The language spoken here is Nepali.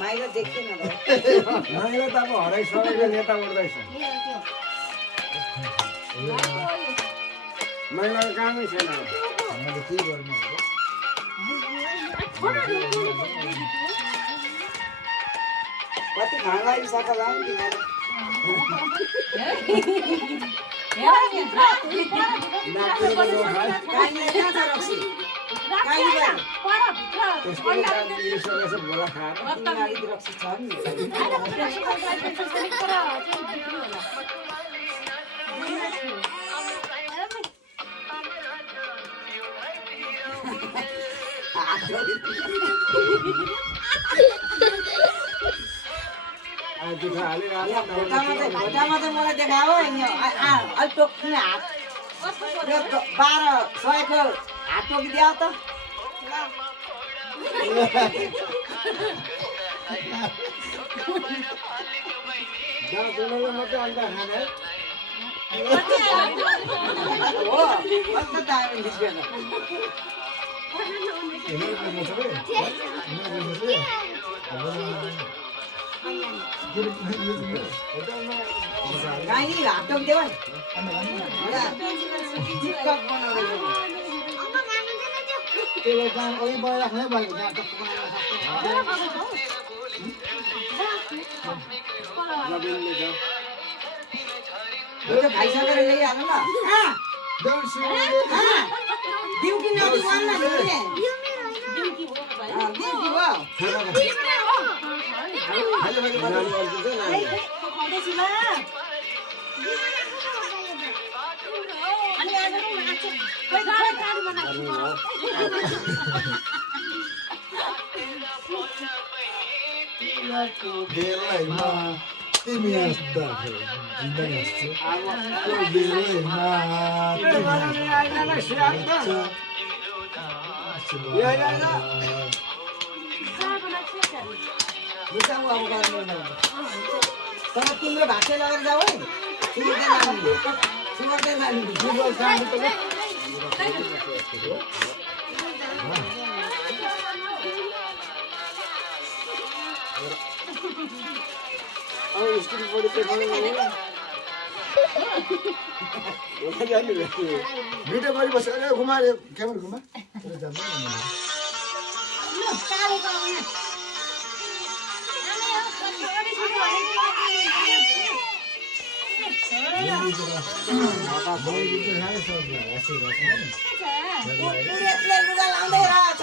माइला देख्दैन माइला त अब हरेक सबैको नेता उठ्दैछ माइलाको कामै छैन मैले के गर्नु अब कति घाम लागिसक्यो होला नि तिमीलाई काहीँले कहाँ छ रक्सी काहीँले बोला खाएर अलिक रक्सी छ नि भोटामा चाहिँ मलाई देखाओ अलि टोक्ने हात 1200को हात टोकिदियो त मात्रै अन्डा खाने हो कस्तो दामी निस्केन गाईले हात टोकिदियो त्यसलाई काम अलि बढी राख्नै भयो खाइसकेर ल्याइहाल्नु न ड्युटी बेलैमा तिमी हाँस्दा जिन्दगी हाँस्छु बेलैमा तर तिम्रो भाषा लगेर जाऊ है सुगर्दै जानु भिडियो गरिबस्छ अरे घुमा क्यामेरा घुमा लुगा लाउँदै रहेछ